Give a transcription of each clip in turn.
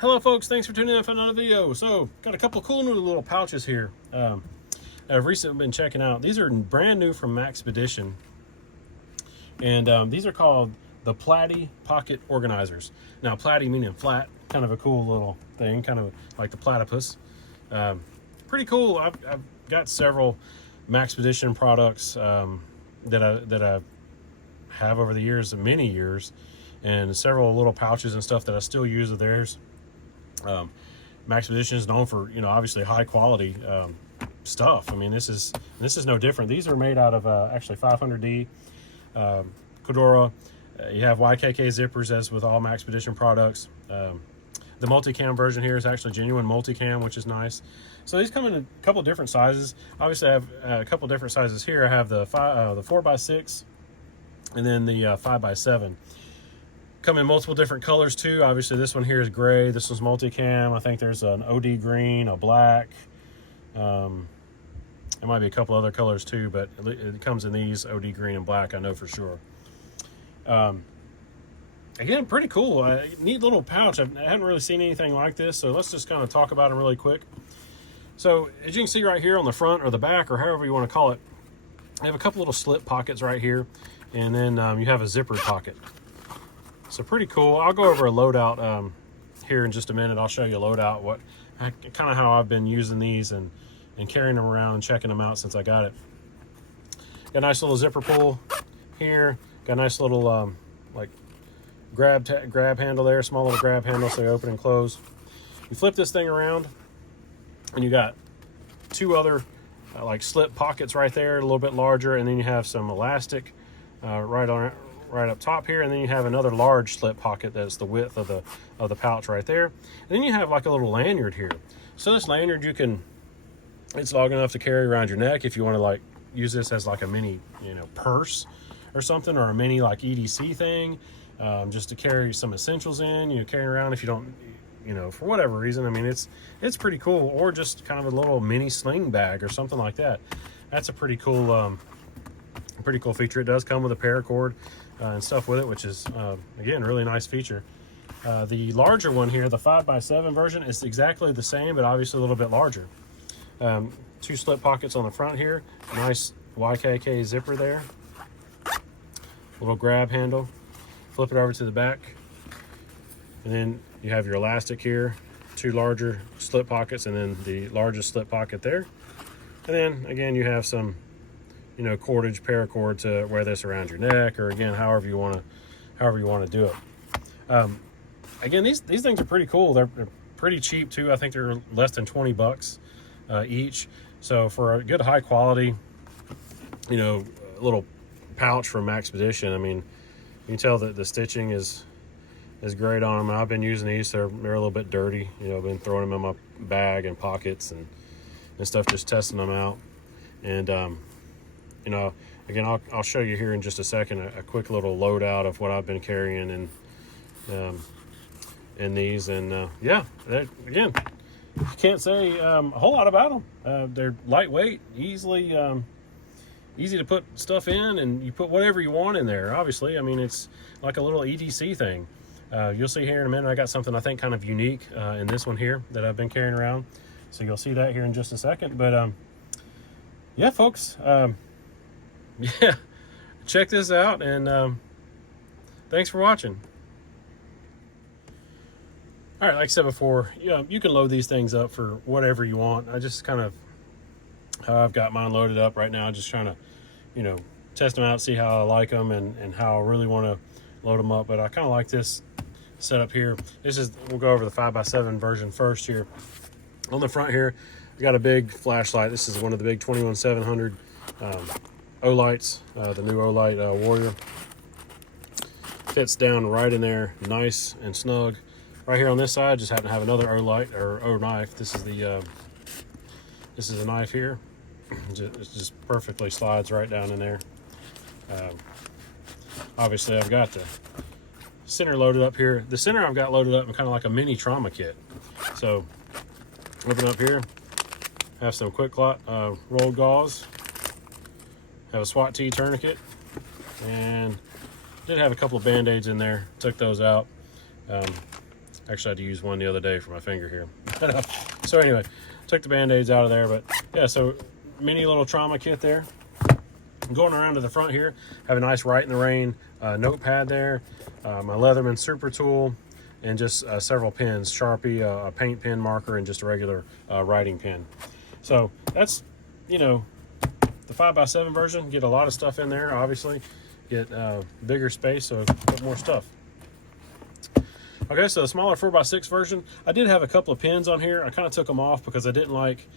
Hello folks, thanks for tuning in for another video. So, got a couple cool new little pouches here that I've recently been checking out. These are brand new from Maxpedition. And these are called the Platy Pocket Organizers. Now, platy meaning flat, kind of a cool little thing, kind of like the platypus. Pretty cool. I've got several Maxpedition products that I have over the years, many years, and several little pouches and stuff that I still use of theirs. Maxpedition is known for, obviously high quality stuff. I mean, this is no different. These are made out of actually 500D Cordura. You have YKK zippers, as with all Maxpedition products. The multicam version here is actually genuine multicam, which is nice. So these come in a couple different sizes. Obviously, I have a couple different sizes here. I have the 4x6 and then the 5x7. Come in multiple different colors too. Obviously, this one here is gray. This one's multicam. I think there's an OD green, a black. There might be a couple other colors too, but it comes in these OD green and black, I know for sure. Again, pretty cool. Neat little pouch. I haven't really seen anything like this, so let's just kind of talk about it really quick. So as you can see right here on the front or the back, or however you want to call it, I have a couple little slip pockets right here, and then you have a zippered pocket. So pretty cool. I'll go over a loadout here in just a minute. I'll show you a loadout, kind of how I've been using these and carrying them around and checking them out since I got it. Got a nice little zipper pull here. Got a nice little like grab handle there, small little grab handle so they open and close. You flip this thing around and you got two other like slip pockets right there, a little bit larger, and then you have some elastic right up top here, and then you have another large slip pocket that's the width of the pouch right there. And then you have like a little lanyard here. So this lanyard, it's long enough to carry around your neck if you want to like use this as like a mini purse or something, or a mini like EDC thing, just to carry some essentials in, carry around if you don't, for whatever reason. I mean, it's pretty cool. Or just kind of a little mini sling bag or something like that. That's a pretty cool feature. It does come with a paracord and stuff with it, which is again, really nice feature. The larger one here, the 5x7 version, is exactly the same, but obviously a little bit larger. Two slip pockets on the front here, nice YKK zipper there, little grab handle. Flip it over to the back, and then you have your elastic here, two larger slip pockets, and then the largest slip pocket there. And then again, you have some cordage, paracord to wear this around your neck, or again, however you want to do it. Again, these things are pretty cool. They're pretty cheap too. I think they're less than 20 bucks each. So for a good high quality, little pouch from Maxpedition, I mean, you can tell that the stitching is great on them. I've been using these. They're a little bit dirty. I've been throwing them in my bag and pockets and stuff, just testing them out. And again, I'll show you here in just a second a quick little loadout of what I've been carrying in these. And yeah, again, you can't say a whole lot about them. They're lightweight, easy to put stuff in, and you put whatever you want in there. Obviously, I mean, it's like a little EDC thing. You'll see here in a minute, I got something I think kind of unique in this one here that I've been carrying around. So you'll see that here in just a second. But yeah, folks, yeah, check this out, and thanks for watching. All right, like I said before, you can load these things up for whatever you want. I just kind of how I've got mine loaded up right now, just trying to test them out, see how I like them, and how I really want to load them up. But I kind of like this setup here. We'll go over the 5x7 version first here. On the front here, I got a big flashlight. This is one of the big 21700 O-lights, the new O-light Warrior. Fits down right in there, nice and snug. Right here on this side, just happen to have another O-light or O-knife. This is a knife here. It just perfectly slides right down in there. Obviously, I've got the center loaded up here. The center I've got loaded up in kind of like a mini trauma kit. So, open up here, have some quick clot rolled gauze, have a SWAT T tourniquet, and did have a couple of band-aids in there. Took those out. Actually, I had to use one the other day for my finger here. So anyway, took the Band-Aids out of there. But yeah, so mini little trauma kit there. Going around to the front here, have a nice Right in the Rain notepad there, my Leatherman super tool, and just several pens, Sharpie, a paint pen marker, and just a regular writing pen. So that's, you know, the 5x7 version. Get a lot of stuff in there, obviously. Get bigger space, so put more stuff. Okay, so the smaller 4x6 version, I did have a couple of pins on here. I kind of took them off because I didn't like,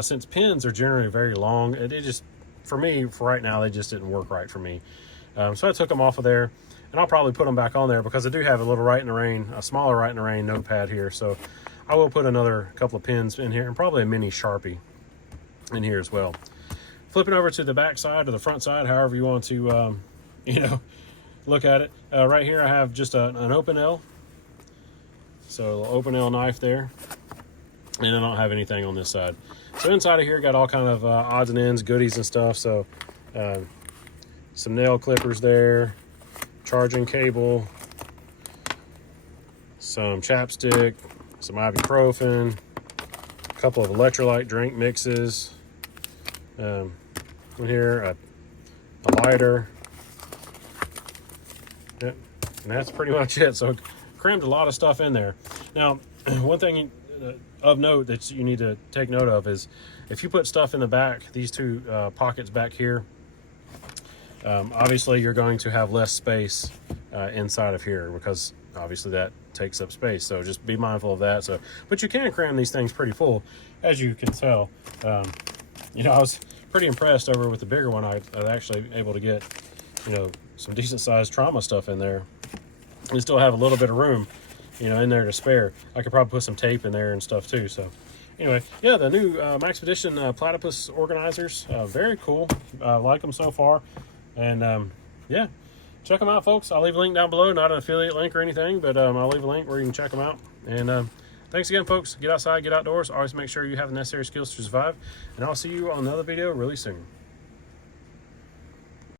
since pins are generally very long, it just, for me, for right now, they just didn't work right for me. So I took them off of there, and I'll probably put them back on there because I do have a little Right in the Rain, a smaller Right in the Rain notepad here. So I will put another couple of pins in here and probably a mini Sharpie in here as well. Flipping over to the back side or the front side, however you want to, you know, look at it. Right here I have just an open L. So an open L knife there. And I don't have anything on this side. So inside of here got all kind of odds and ends, goodies and stuff. So some nail clippers there, charging cable, some chapstick, some ibuprofen, a couple of electrolyte drink mixes, in here a lighter. Yep, and that's pretty much it. So crammed a lot of stuff in there. Now, one thing of note that you need to take note of is if you put stuff in the back, these two pockets back here, obviously you're going to have less space inside of here because obviously that takes up space. So just be mindful of that. So, but you can cram these things pretty full, as you can tell. You know, I was pretty impressed over with the bigger one. I was actually able to get, you know, some decent sized trauma stuff in there. We still have a little bit of room, you know, in there to spare. I could probably put some tape in there and stuff too. So anyway, yeah, the new Maxpedition Platypus organizers, very cool. I like them so far. And yeah, check them out, folks. I'll leave a link down below, not an affiliate link or anything, but I'll leave a link where you can check them out. And thanks again, folks. Get outside, get outdoors. Always make sure you have the necessary skills to survive. And I'll see you on another video really soon.